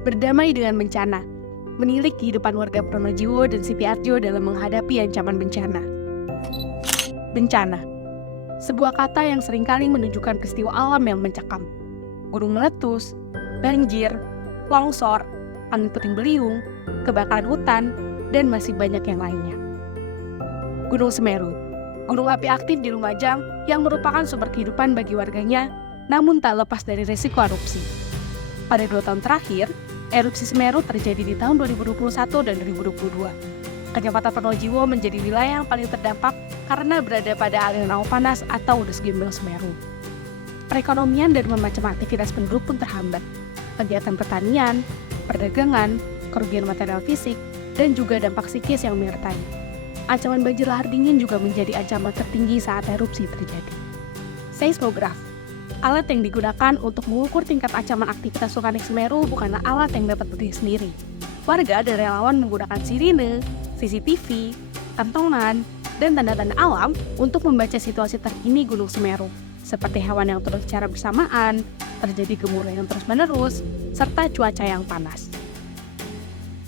berdamai dengan bencana, menilik kehidupan warga Pronojiwo dan Sitiarjo dalam menghadapi ancaman bencana. Bencana, sebuah kata yang seringkali menunjukkan peristiwa alam yang mencekam. Gunung meletus, banjir, longsor, angin puting beliung, kebakaran hutan, dan masih banyak yang lainnya. Gunung Semeru, gunung api aktif di Lumajang yang merupakan sumber kehidupan bagi warganya, namun tak lepas dari risiko erupsi. Pada 2 tahun terakhir, erupsi Semeru terjadi di tahun 2021 dan 2022. Kecamatan Pronojiwo menjadi wilayah yang paling terdampak karena berada pada aliran awan panas atau udus gembel Semeru. Perekonomian dan bermacam aktivitas penduduk pun terhambat. Kegiatan pertanian, perdagangan, kerugian material fisik, dan juga dampak psikis yang menyertai. Ancaman banjir lahar dingin juga menjadi ancaman tertinggi saat erupsi terjadi. Seismograf, alat yang digunakan untuk mengukur tingkat ancaman aktivitas vulkanik Semeru bukanlah alat yang dapat berdiri sendiri. Warga dan relawan menggunakan sirine, CCTV, kantongan, dan tanda-tanda alam untuk membaca situasi terkini Gunung Semeru, seperti hewan yang turun secara bersamaan, terjadi gemuruh yang terus-menerus, serta cuaca yang panas.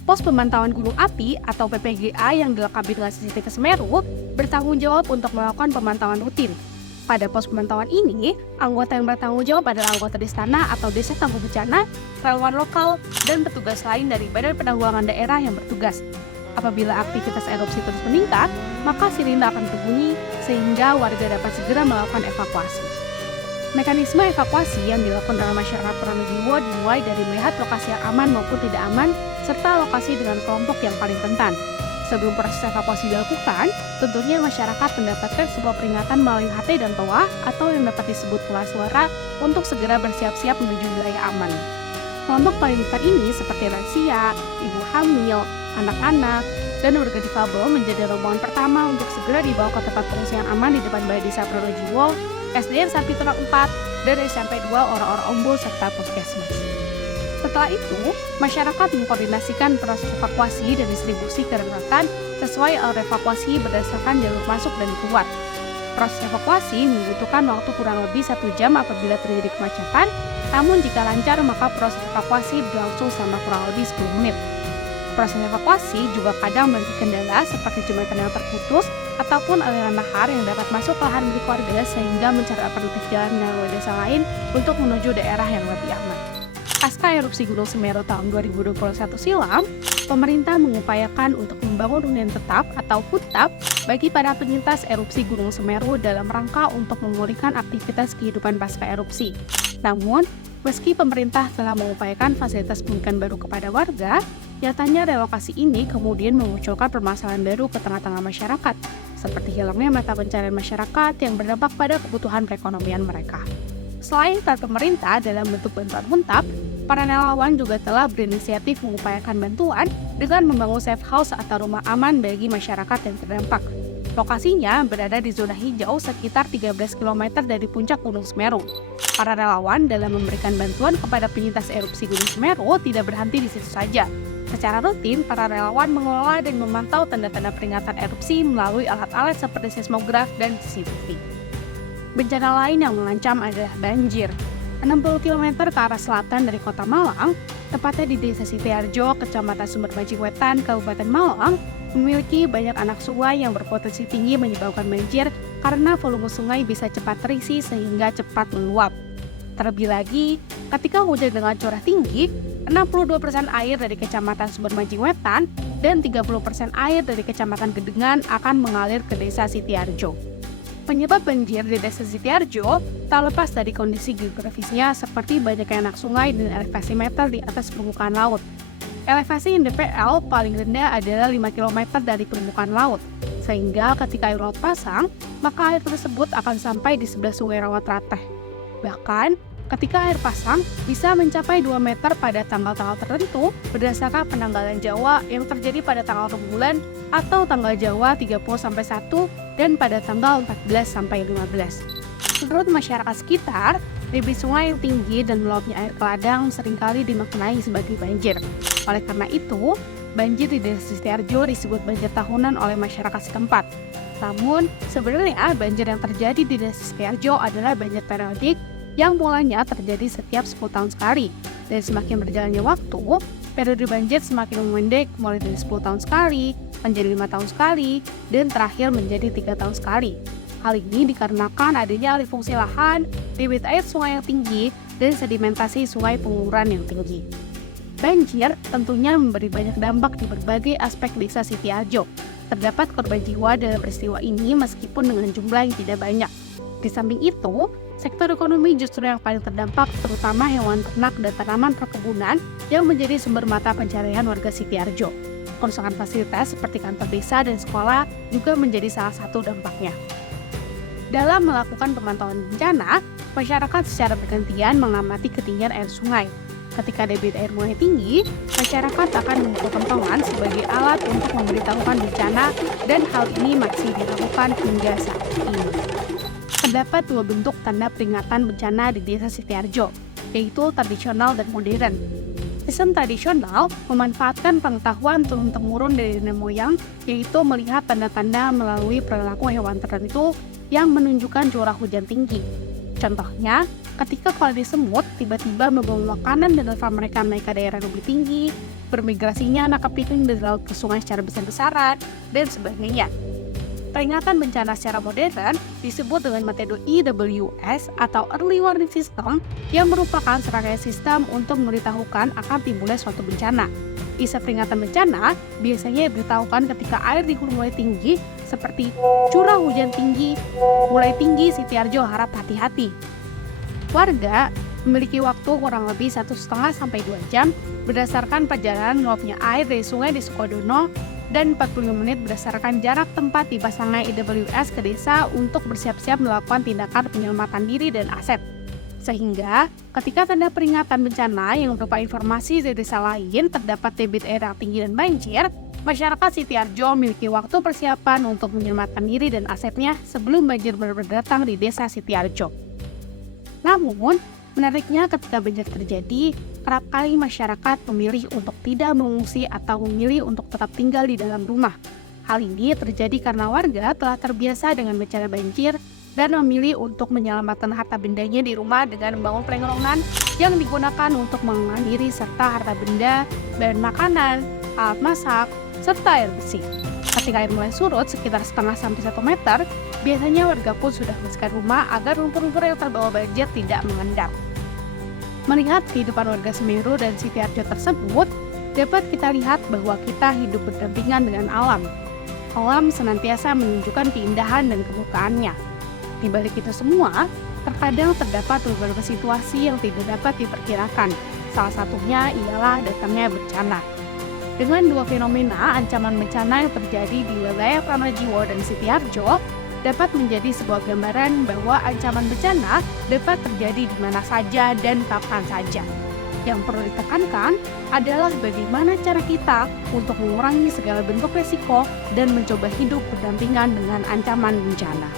Pos Pemantauan Gunung Api atau PPGA yang dilengkapi dengan CCTV Semeru bertanggung jawab untuk melakukan pemantauan rutin. Pada pos pemantauan ini, anggota yang bertanggung jawab adalah anggota Destana atau Desa Tangguh Bencana, relawan lokal, dan petugas lain dari Badan Penanggulangan Daerah yang bertugas. Apabila aktivitas erupsi terus meningkat, maka sirine akan berbunyi sehingga warga dapat segera melakukan evakuasi. Mekanisme evakuasi yang dilakukan oleh masyarakat Pronojiwo dimulai dari melihat lokasi yang aman maupun tidak aman, serta lokasi dengan kelompok yang paling rentan. Sebelum proses evakuasi dilakukan, tentunya masyarakat mendapatkan sebuah peringatan melalui HT dan TOA atau yang dapat disebut pula suara untuk segera bersiap-siap menuju wilayah aman. Kelompok paling rentan ini seperti lansia, ibu hamil, anak-anak, dan warga difabel menjadi rombongan pertama untuk segera dibawa ke tempat pengungsian aman di depan Balai Desa Pronojiwo, SDN Sapitra 4, dan SMP 2 orang-orang ombol serta puskesmas. Setelah itu, masyarakat mengkoordinasikan proses evakuasi dan distribusi ke daratan sesuai alur evakuasi berdasarkan jalur masuk dan keluar. Proses evakuasi membutuhkan waktu kurang lebih 1 jam apabila terjadi kemacetan, namun jika lancar maka proses evakuasi berlangsung selama kurang lebih 10 menit. Proses evakuasi juga kadang memiliki kendala seperti jembatan yang terputus ataupun aliran lahar yang dapat masuk ke lahan milik warga sehingga mencari alternatif jalan melalui desa lain untuk menuju daerah yang lebih aman. Pasca erupsi Gunung Semeru tahun 2021 silam, pemerintah mengupayakan untuk membangun hunian tetap atau hutap bagi para penyintas erupsi Gunung Semeru dalam rangka untuk memulihkan aktivitas kehidupan pasca erupsi. Namun, meski pemerintah telah mengupayakan fasilitas pendidikan baru kepada warga, nyatanya relokasi ini kemudian memunculkan permasalahan baru ke tengah-tengah masyarakat, seperti hilangnya mata pencarian masyarakat yang berdampak pada kebutuhan perekonomian mereka. Selain peran pemerintah dalam bentuk bantuan huntap, para relawan juga telah berinisiatif mengupayakan bantuan dengan membangun safe house atau rumah aman bagi masyarakat yang terdampak. Lokasinya berada di zona hijau sekitar 13 km dari puncak Gunung Semeru. Para relawan dalam memberikan bantuan kepada penyintas erupsi Gunung Semeru tidak berhenti di situ saja. Secara rutin, para relawan mengelola dan memantau tanda-tanda peringatan erupsi melalui alat-alat seperti seismograf dan CCTV. Bencana lain yang mengancam adalah banjir. 60 km ke arah selatan dari kota Malang, tepatnya di Desa Sitiarjo, Kecamatan Sumbermaji Wetan, Kabupaten Malang, memiliki banyak anak sungai yang berpotensi tinggi menyebabkan banjir karena volume sungai bisa cepat terisi sehingga cepat meluap. Terlebih lagi, ketika hujan dengan curah tinggi, 62% air dari Kecamatan Sumbermaji Wetan dan 30% air dari Kecamatan Gedengan akan mengalir ke Desa Sitiarjo. Penyebab banjir di Desa Sitiarjo tak lepas dari kondisi geografisnya seperti banyaknya anak sungai dan elevasi meter di atas permukaan laut. Elevasi NDPL paling rendah adalah 5 km dari permukaan laut, sehingga ketika air laut pasang, maka air tersebut akan sampai di sebelah Sungai Rawatrateh. Bahkan, ketika air pasang bisa mencapai 2 meter pada tanggal-tanggal tertentu berdasarkan penanggalan Jawa yang terjadi pada tanggal rembulan atau tanggal Jawa 30-1 dan pada tanggal 14-15. Menurut masyarakat sekitar, debit sungai yang tinggi dan meluapnya air ke ladang seringkali dimaknai sebagai banjir. Oleh karena itu, banjir di Desa Sitiarjo disebut banjir tahunan oleh masyarakat setempat. Namun, sebenarnya banjir yang terjadi di Desa Sitiarjo adalah banjir periodik yang mulanya terjadi setiap 10 tahun sekali Dan semakin berjalannya waktu, periode banjir semakin memendek mulai dari 10 tahun sekali, menjadi 5 tahun sekali, dan terakhir menjadi 3 tahun sekali. Hal ini dikarenakan adanya alih fungsi lahan, debit air sungai yang tinggi, dan sedimentasi sungai pengururan yang tinggi. Banjir tentunya memberi banyak dampak di berbagai aspek desa Sitiarjo. Terdapat korban jiwa dalam peristiwa ini meskipun dengan jumlah yang tidak banyak. Di samping itu, sektor ekonomi justru yang paling terdampak, terutama hewan ternak dan tanaman perkebunan yang menjadi sumber mata pencaharian warga Sitiarjo. Kerusakan fasilitas seperti kantor desa dan sekolah juga menjadi salah satu dampaknya. Dalam melakukan pemantauan bencana, masyarakat secara bergantian mengamati ketinggian air sungai. Ketika debit air mulai tinggi, masyarakat akan membuka kentongan sebagai alat untuk memberitahukan bencana, dan hal ini masih dilakukan hingga saat ini. Terdapat dua bentuk tanda peringatan bencana di desa Sitiarjo, yaitu tradisional dan modern. Sistem tradisional memanfaatkan pengetahuan turun-temurun dari nenek moyang, yaitu melihat tanda-tanda melalui perilaku hewan tertentu yang menunjukkan curah hujan tinggi. Contohnya, ketika koloni semut tiba-tiba membawa makanan dan larva mereka naik ke daerah lebih tinggi, bermigrasinya anak kepiting dari laut ke sungai secara besar-besaran, dan sebagainya. Peringatan bencana secara modern disebut dengan metode EWS atau Early Warning System, yang merupakan serangkaian sistem untuk memberitahukan akan timbulnya suatu bencana. Isi peringatan bencana biasanya diberitahukan ketika air di hulu mulai tinggi, seperti curah hujan tinggi, mulai tinggi, Sitiarjo harap hati-hati. Warga memiliki waktu kurang lebih 1,5 sampai 2 jam berdasarkan perjalanan meluapnya air dari sungai di Sukodono, dan 45 menit berdasarkan jarak tempat dipasangnya EWS ke desa untuk bersiap-siap melakukan tindakan penyelamatan diri dan aset. Sehingga, ketika tanda peringatan bencana yang berupa informasi dari desa lain terdapat debit air yang tinggi dan banjir, masyarakat Sitiarjo memiliki waktu persiapan untuk menyelamatkan diri dan asetnya sebelum banjir benar-benar datang di desa Sitiarjo. Namun, menariknya ketika banjir terjadi, kerap kali masyarakat memilih untuk tidak mengungsi atau memilih untuk tetap tinggal di dalam rumah. Hal ini terjadi karena warga telah terbiasa dengan bencana banjir dan memilih untuk menyelamatkan harta bendanya di rumah dengan membangun pelengrongan yang digunakan untuk mengakhiri serta harta benda, bahan makanan, alat masak, serta air bersih. Ketika air mulai surut sekitar 0,5 sampai 1 meter, biasanya warga pun sudah membersihkan rumah agar lumpur-lumpur yang terbawa banjir tidak mengendap. Melihat kehidupan warga Semeru dan Sitiarjo tersebut, dapat kita lihat bahwa kita hidup berdampingan dengan alam. Alam senantiasa menunjukkan keindahan dan kebukaannya. Di balik itu semua, terkadang terdapat beberapa situasi yang tidak dapat diperkirakan. Salah satunya ialah datangnya bencana. Dengan dua fenomena ancaman bencana yang terjadi di wilayah Pronojiwo dan Sitiarjo, dapat menjadi sebuah gambaran bahwa ancaman bencana dapat terjadi di mana saja dan kapan saja. Yang perlu ditekankan adalah bagaimana cara kita untuk mengurangi segala bentuk resiko dan mencoba hidup berdampingan dengan ancaman bencana.